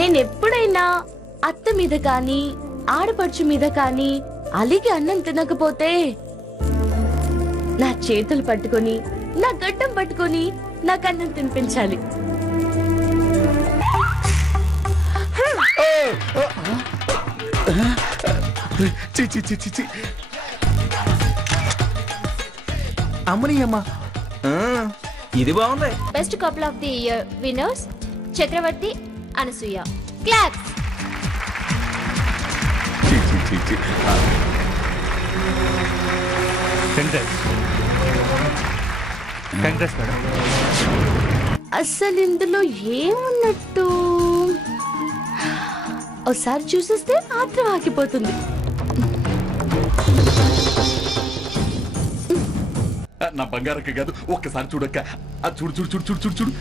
నేనెప్పుడైనా అత్త మీద కానీ ఆడపడుచు మీద కానీ అలిగి అన్నం తినకపోతే నా చేతులు పట్టుకొని నా గడ్డం పట్టుకొని నాకు అన్నం తినిపించాలి. అమ్మని అమ్మా ఇది బాగుంది. Best couple of the year winners Chakravarthi Anasuya. Claps. Congrats madam. అసలు ఇందులో ఏమున్నట్టు ఒకసారి చూసేస్తే మాత్రం ఆగిపోతుంది. నా బంగారక్క కాదు, ఒక్కసారి చూడక్క. చూడు చూడు చూడు చూడు చూడు చూడు.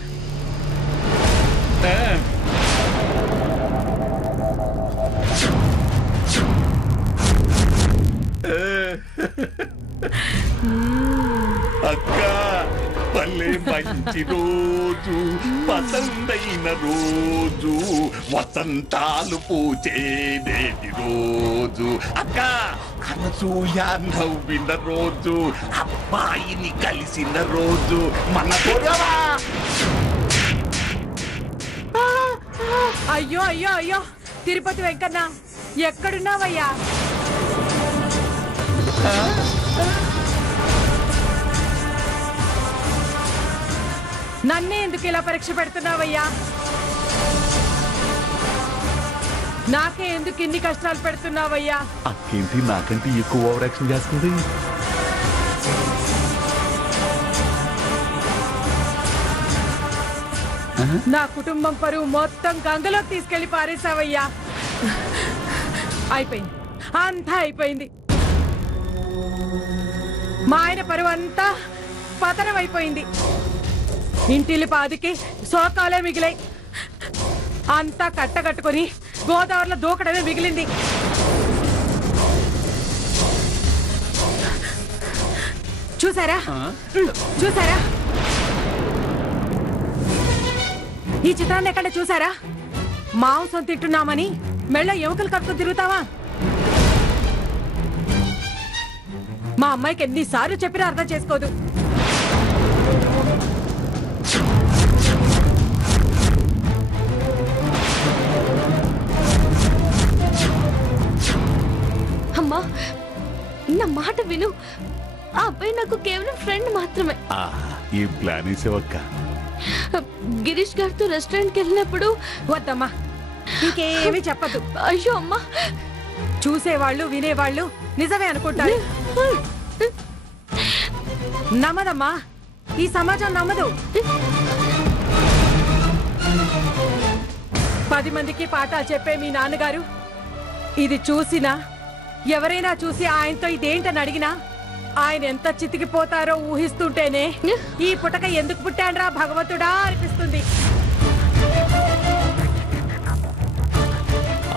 అక్క పల్లె మంచి రోజు, పసందైన రోజు, వసంతాలు పూచేదేటి రోజు. అక్క అనసూయ నవ్విన రోజు, అబ్బాయిని కలిసిన రోజు, మన గొడవా. అయ్యో అయ్యో అయ్యో తిరుపతి వెంకన్న ఎక్కడున్నావయ్యా? నన్నే ఎందుకు ఇలా పరీక్ష పెడుతున్నావయ్యా? నాకే ఎందుకు ఇన్ని కష్టాలు పెడుతున్నావయ్యా? అక్కేంటి నాకంటే ఎక్కువ ఓవర్ యాక్షన్ చేస్తుంది. నా కుటుంబం పరువు మొత్తం గంగలో తీసుకెళ్లి పారేసావయ్యా. అయిపోయింది, అంతా అయిపోయింది. మా ఆయన పరువు అంతా పతనం అయిపోయింది. ఇంటిల్లి పాదికి శోకాలే మిగిలాయి. అంతా కట్టగట్టుకుని గోదావరిలో దూకడమే మిగిలింది. చూసారా చూసారా ఈ చిత్రాన్ని ఎక్కడ చూసారా? మాంసం తింటున్నామని మెళ్ళ ఎముకలు కట్టుకుని తిరుగుతావా? మా అమ్మాయికి ఎన్నిసార్లు చెప్పినా అర్థం చేసుకోదు. అమ్మా నా మాట విను. ఆ అబ్బాయి నాకు కేవలం ఫ్రెండ్ మాత్రమే. ఈ ప్లాన్ వేసేవక్క. గిరీష్ గారితో రెస్టారెంట్ కి వెళ్ళినప్పుడు వద్దమ్మా, ఇంకేమీ చెప్పదు. అయ్యో అమ్మా, చూసేవాళ్ళు వినేవాళ్ళు నిజమే అనుకుంటారు. నమ్మదమ్మా, ఈ సమాజం నమ్మదు. 10 మందికి పాఠాలు చెప్పే మీ నాన్నగారు ఇది చూసినా, ఎవరైనా చూసి ఆయనతో ఇదేంటని అడిగినా ఆయన ఎంత చితికిపోతారో ఊహిస్తుంటేనే ఈ పుటక ఎందుకు పుట్టాండ్రా భగవంతుడా అనిపిస్తుంది.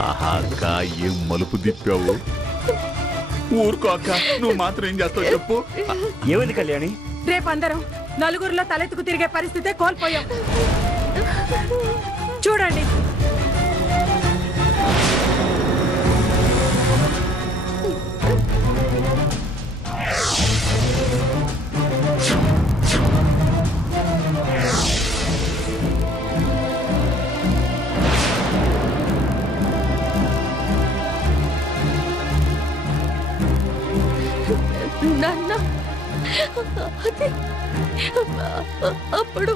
ఆహా అక్క, ఏం మలుపు తిప్పావు. ఊరుకో అక్క, నువ్వు మాత్రం ఏం చేస్తావు చెప్పు. ఏమైంది కళ్యాణి? రేపందరం నలుగురిలో తలెత్తుకు తిరిగే పరిస్థితే కోల్పోయాం. చూడండి, నాన్న అప్పుడు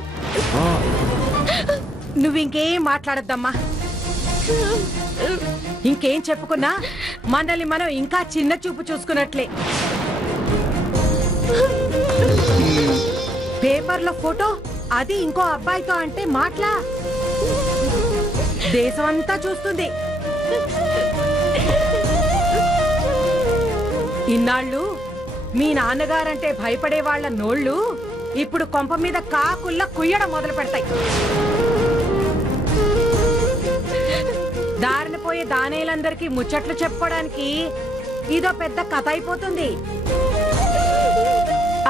నువ్వు ఇంకేం మాట్లాడద్దమ్మా. ఇంకేం చెప్పుకున్నా మనల్ని మనం ఇంకా చిన్న చూపు చూసుకున్నట్లే. పేపర్లో ఫోటో, అది ఇంకో అబ్బాయితో అంటే మాట్లా దేశం అంతా చూస్తుంది. ఇన్నాళ్ళు మీ నాన్నగారంటే భయపడే వాళ్ళ నోళ్ళు ఇప్పుడు కొంప మీద కాకుల్లా కుయ్యడం మొదలు పెడతాయి. దారిన పోయే దానేలందరికీ ముచ్చట్లు చెప్పుకోవడానికి ఇదో పెద్ద కథ అయిపోతుంది.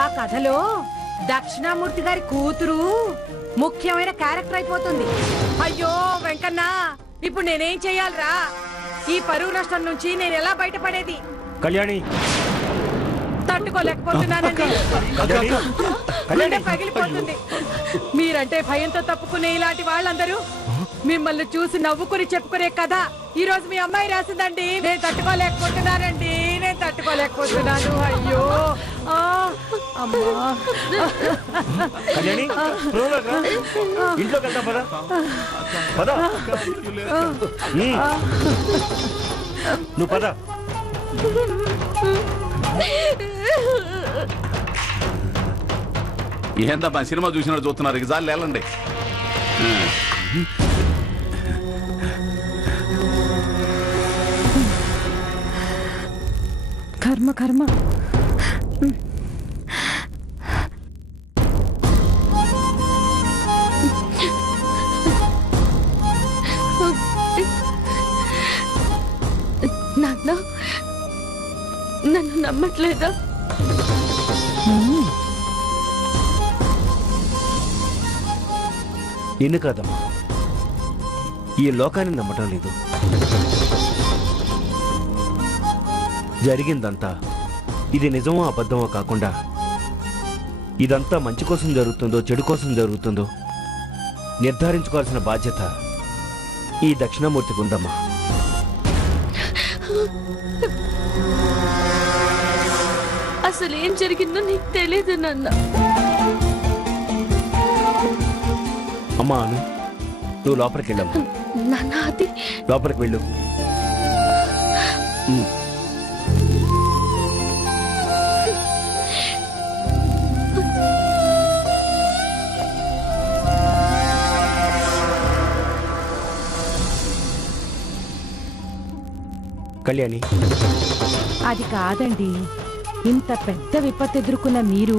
ఆ కథలో దక్షిణామూర్తి గారి కూతురు ముఖ్యమైన క్యారెక్టర్ అయిపోతుంది. అయ్యో వెంకన్న, ఇప్పుడు నేనేం చెయ్యాలరా? ఈ పరువు నష్టం నుంచి నేను ఎలా బయటపడేది? కళ్యాణి తట్టుకోలేకపోతున్నానండి. గుండె పగిలిపోతుంది. మీరంటే భయంతో తప్పుకునే ఇలాంటి వాళ్ళందరూ మిమ్మల్ని చూసి నవ్వుకుని చెప్పుకునే కథ ఈ రోజు మీ అమ్మాయి రాసిందండి. నేను తట్టుకోలేకపోతున్నానండి. నేను తట్టుకోలేకపోతున్నాను. అయ్యో అమ్మా. కళ్యాణి ఇంట్లోకి వెళ్తాం పదా పదా నువ్వు పదా. ఏందమ్మా సినిమా చూసినట్టు చూస్తున్నారు? ఇక జాలి వెళ్ళండి. కర్మ కర్మ. నాన్న నన్ను నమ్మట్లేదా? నిన్ను కాదమ్మా, ఈ లోకాన్ని నమ్మటం లేదు. జరిగిందంతా ఇది నిజమో అబద్ధమో కాకుండా ఇదంతా మంచి కోసం జరుగుతుందో చెడు కోసం జరుగుతుందో నిర్ధారించుకోవాల్సిన బాధ్యత ఈ దక్షిణామూర్తికి ఉందమ్మా. అసలు ఏం జరిగిందో నీకు తెలియదు నాన్న. అమ్మా అను, నువ్వు లోపలికి వెళ్ళమ్మా. నాన్న అది లోపలికి వెళ్ళు. కళ్యాణి అది కాదండి. ఇంత పెద్ద విపత్తు ఎదుర్కొన్న మీరు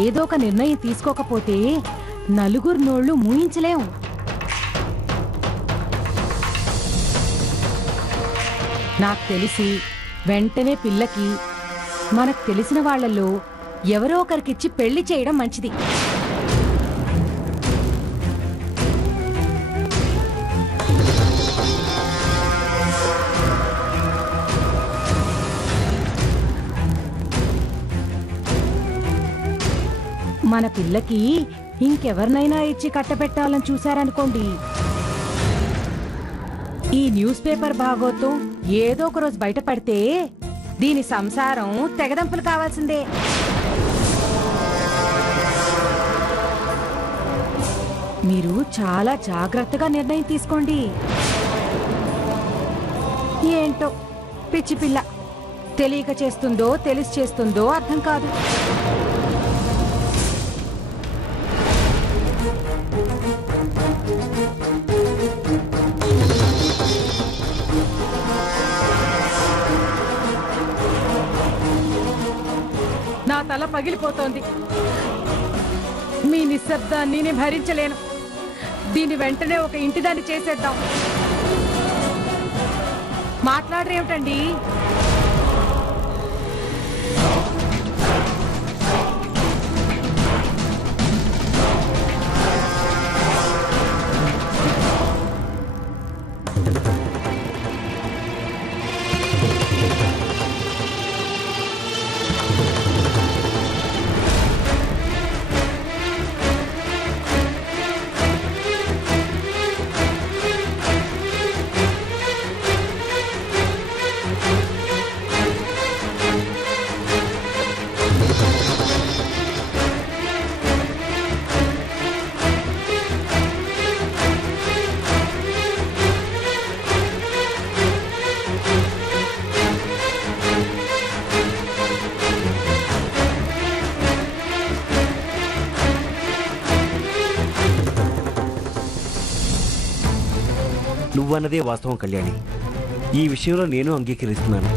ఏదో ఒక నిర్ణయం తీసుకోకపోతే నలుగురు నోళ్లు మూయించలేం. నాకు తెలిసి వెంటనే పిల్లకి మనకు తెలిసిన వాళ్లలో ఎవరో ఒకరికిచ్చి పెళ్లి చేయడం మంచిది. మన పిల్లకి ఇంకెవరినైనా ఇచ్చి కట్టబెట్టాలని చూశారనుకోండి, ఈ న్యూస్ పేపర్ భాగోతం ఏదో ఒక రోజు బయటపడితే దీని సంసారం తెగదంపులు కావాల్సిందే. మీరు చాలా జాగ్రత్తగా నిర్ణయం తీసుకోండి. ఏంటో పిచ్చి పిల్ల తెలియక చేస్తుందో తెలిసి చేస్తుందో అర్థం కాదు. నా తల పగిలిపోతోంది. మీ నిశ్శబ్దాన్ని నేను భరించలేను. దీన్ని వెంటనే ఒక ఇంటిదాన్ని చేసేద్దాం. మాట్లాడరేమిటండి? నువ్వన్నదే వాస్తవం కళ్యాణి. ఈ విషయంలో నేను అంగీకరిస్తున్నాను.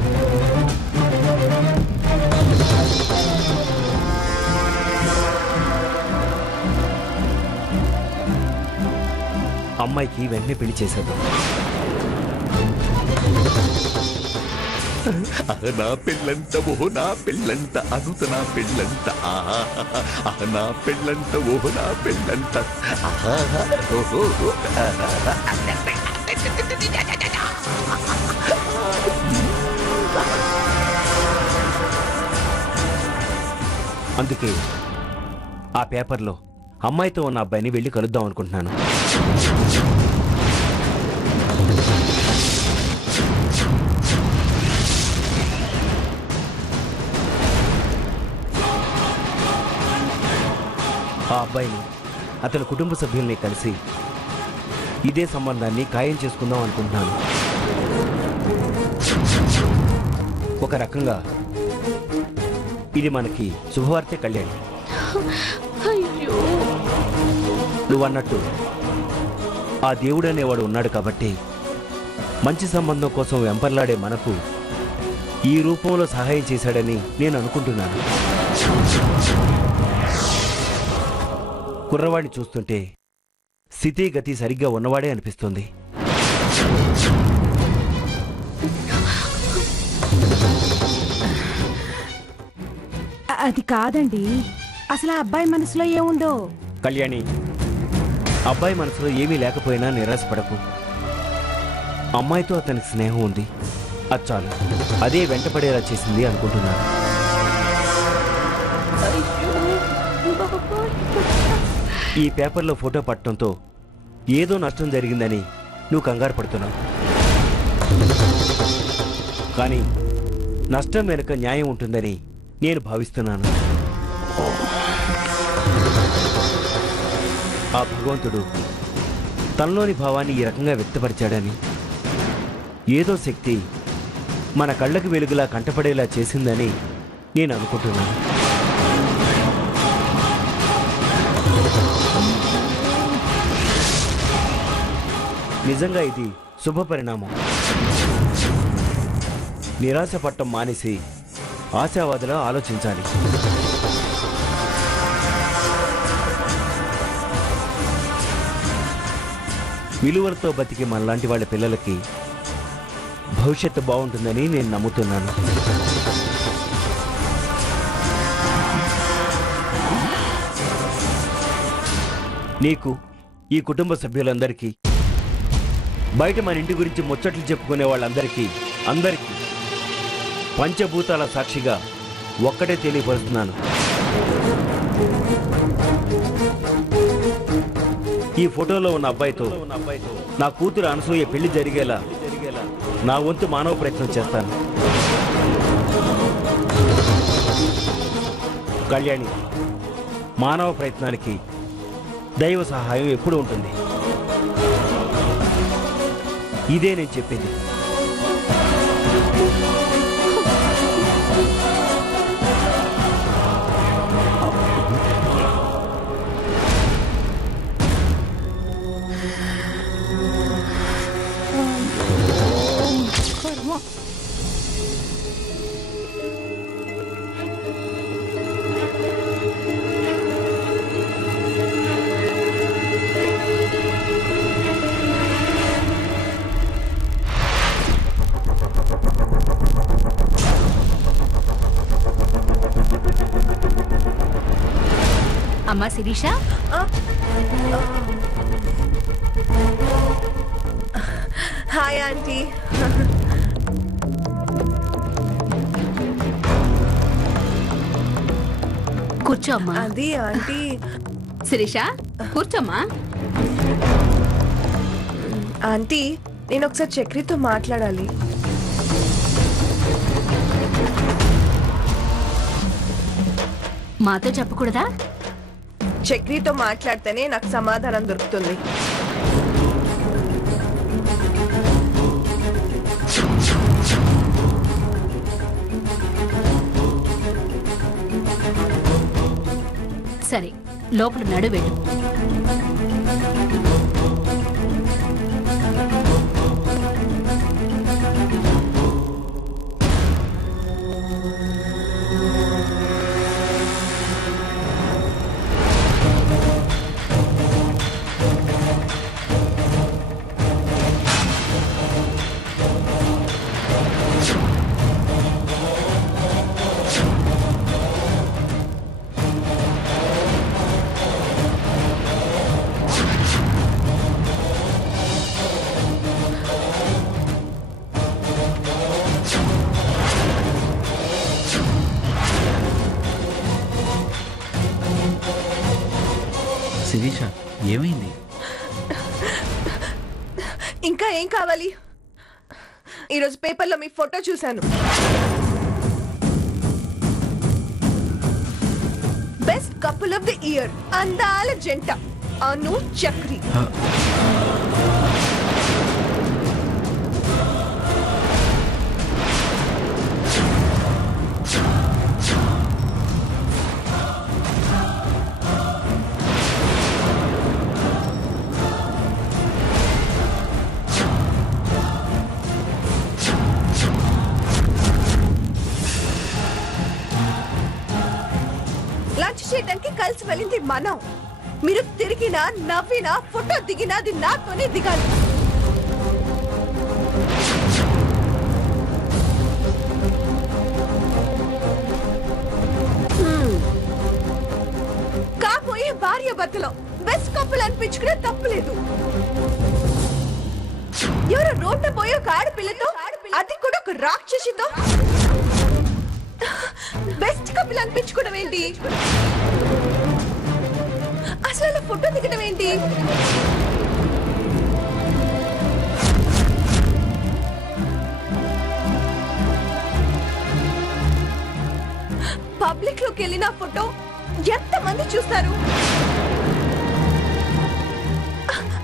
అమ్మాయికి వెంటనే పెళ్లి చేసేద్దాం. నా పెళ్ళంట ఓహో నా పెళ్ళంట అనుత నా పెళ్ళంట నా పెళ్ళంట ఓహో నా పెళ్ళంట ఓహో అందుకే ఆ పేపర్లో అమ్మాయితో ఉన్న అబ్బాయిని వెళ్ళి కలుద్దాం అనుకుంటున్నాను. ఆ అబ్బాయిని అతని కుటుంబ సభ్యుల్ని కలిసి ఇదే సంబంధాన్ని ఖాయం చేసుకుందాం అనుకుంటున్నాను. ఒక రకంగా ఇది మనకి శుభవార్తే కళ్యాణి. అయ్యో, నువ్వన్నట్టు ఆ దేవుడు అనేవాడు ఉన్నాడు కాబట్టి మంచి సంబంధం కోసం వెంపర్లాడే మనకు ఈ రూపంలో సహాయం చేశాడని నేను అనుకుంటున్నాను. కుర్రవాడిని చూస్తుంటే స్థితి గతి సరిగ్గా ఉన్నవాడే అనిపిస్తుంది. అది కాదండి, అసలు ఆ అబ్బాయి మనసులో ఏముందో. కళ్యాణి, అబ్బాయి మనసులో ఏమీ లేకపోయినా నిరాశపడకు. అమ్మాయితో అతనికి స్నేహం ఉంది, అది చాలు. అదే వెంటపడేలా చేసింది అనుకుంటున్నాను. ఈ పేపర్లో ఫోటో పట్టడంతో ఏదో నష్టం జరిగిందని నువ్వు కంగారు పడుతున్నావు. కానీ నష్టం వెనుక న్యాయం ఉంటుందని నేను భావిస్తున్నాను. ఆ భగవంతుడు తనలోని భావాన్ని ఈ రకంగా వ్యక్తపరిచాడని, ఏదో శక్తి మన కళ్ళకు వెలుగులా కంటపడేలా చేసిందని నేను అనుకుంటున్నాను. నిజంగా ఇది శుభ పరిణామం. నిరాశ పట్టం మానేసి ఆశావాదిలా ఆలోచించాలి. విలువలతో బతికి మనలాంటి వాళ్ళ పిల్లలకి భవిష్యత్తు బాగుంటుందని నేను నమ్ముతున్నాను. నీకు, ఈ కుటుంబ సభ్యులందరికీ, బయట మన ఇంటి గురించి ముచ్చట్లు చెప్పుకునే వాళ్ళందరికీ పంచభూతాల సాక్షిగా ఒక్కటే తెలియపరుస్తున్నాను. ఈ ఫోటోలో ఉన్న అబ్బాయితో నా కూతురు అనసూయ పెళ్లి జరిగేలా నా వంతు మానవ ప్రయత్నం చేస్తాను. కళ్యాణి, మానవ ప్రయత్నానికి దైవ సహాయం ఎప్పుడూ ఉంటుంది. ఇదే నేను చెప్పేది. అమ్మా శిరీష, హాయ్ ఆంటీ. కూర్చోమ్మా. అది ఆంటీ. శిరీష, కూర్చోమ్మా. ఆంటీ, నేను ఒకసారి చక్రితో మాట్లాడాలి. మాతో చెప్పకూడదా? చక్రితో మాట్లాడితేనే నాకు సమాధానం దొరుకుతుంది. సరే, లోపల నడు వెళ్ళు. ఏమైంది? ఇంకా ఏం కావాలి? ఈరోజు పేపర్లో మీ ఫోటో చూశాను. Best couple of the year, అందాల జంట అను చక్రి. లంచ్ చేయడానికి కలిసి వెళ్ళింది మనం. మీరు తిరిగినా నవ్వినా ఫోటో దిగినా అది నాతోనే దిగాలి. కాబోయే భార్య భర్తలో బెస్ట్ కపుల్ అనిపించుకునే తప్పులేదు. ఎవరో రోడ్డు పోయే ఒక ఆడపిల్లతో, అది కూడా ఒక రాక్షసితో బెస్ట్ కపుల్ అనిపించుకోవడం ఏంటి? అసలు ఫోటో దిగడం ఏంటి? పబ్లిక్ లోకి వెళ్ళిన ఫోటో ఎంతమంది చూస్తారు?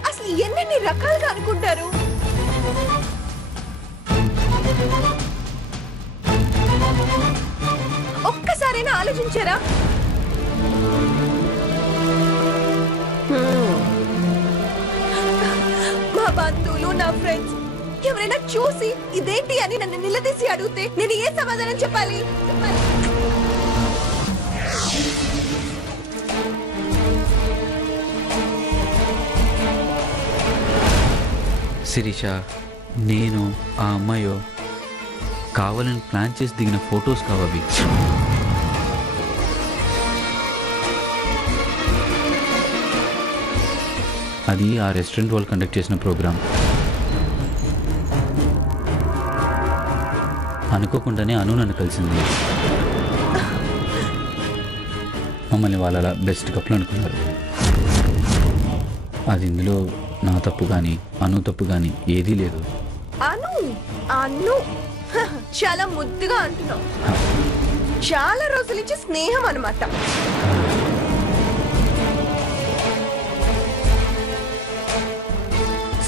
అసలు ఎన్నెన్ని రకాలుగా అనుకుంటారు? ఒక్కసారైనా ఆలోచించారా? మా బంధువులు, నా ఫ్రెండ్స్ ఎవరైనా చూసి ఇదేంటి అని నన్ను నిలదీసి అడిగితే నేను ఏ సమాధానం చెప్పాలి? శిరీష, నేను ఆ అమ్మాయో కావాలని ప్లాన్ చేసి దిగిన ఫొటోస్ కావవి. అది ఆ రెస్టారెంట్ వాళ్ళు కండక్ట్ చేసిన ప్రోగ్రామ్. అనుకోకుండానే అను నన్ను కలిసింది. మమ్మల్ని వాళ్ళ బెస్ట్ కప్పులు అనుకున్నారు. అది ఇందులో నా తప్పు కానీ అను తప్పు కానీ ఏదీ లేదు. అను అను చాలా ముద్దుగా అంటున్నావు. చాలా రోజుల నుంచి స్నేహం అన్నమాట.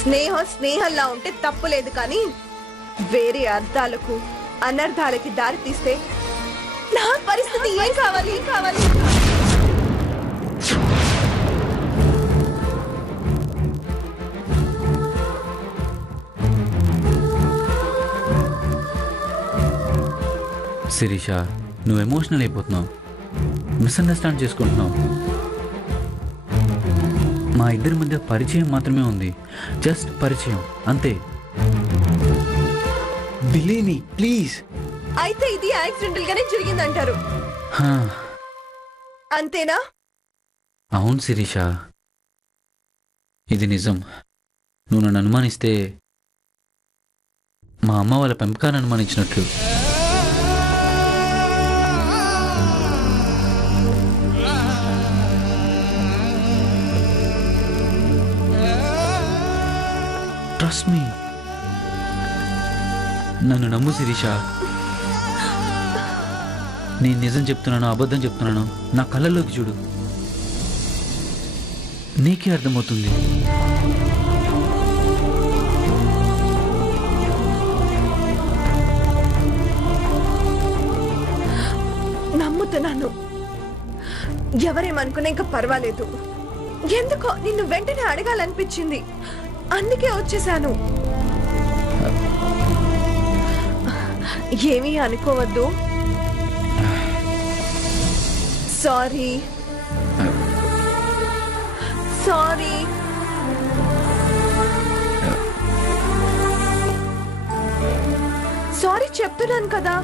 స్నేహం స్నేహంలా ఉంటే తప్పులేదు, కానీ వేరే అర్థాలకు అనర్థాలకి దారి తీస్తే నా పరిస్థితి ఏం కావాలి? శిరీష, నువ్వు ఎమోషనల్ అయిపోతున్నావు, మిస్అండర్స్టాండ్ చేసుకుంటున్నావు. మా ఇద్దరి మధ్య పరిచయం మాత్రమే ఉంది, జస్ట్ పరిచయం అంతే. Believe me please. అయితే ఇది యాక్సిడెంటల్ గానే జరిగిందంటారు, అంతేనా? అవును శిరీష, ఇది నిజం. నువ్వు నన్ను అనుమానిస్తే మా అమ్మ వాళ్ళ పెంపకాన్ని అనుమానించినట్లు. ట్రస్ట్ మీ, నన్ను నమ్ము శిరీష. నేను నిజం చెప్తున్నాను అబద్ధం చెప్తున్నాను నా కళ్ళల్లోకి చూడు, నీకే అర్థమవుతుంది. నమ్ముతున్నాను. ఎవరేమనుకున్నా ఇంకా పర్వాలేదు. ఎందుకో నిన్ను వెంటనే అడగాలనిపించింది, అందుకే వచ్చేసాను. ఏమీ అనుకోవద్దు. Sorry sorry. సారీ చెప్తున్నాను కదా.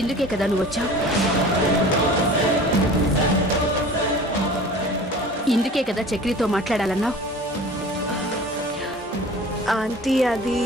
ఇందుకే కదా నువ్వు వచ్చావు? ఇందుకే కదా చక్రితో మాట్లాడాలన్నావు? ఆంటీ అది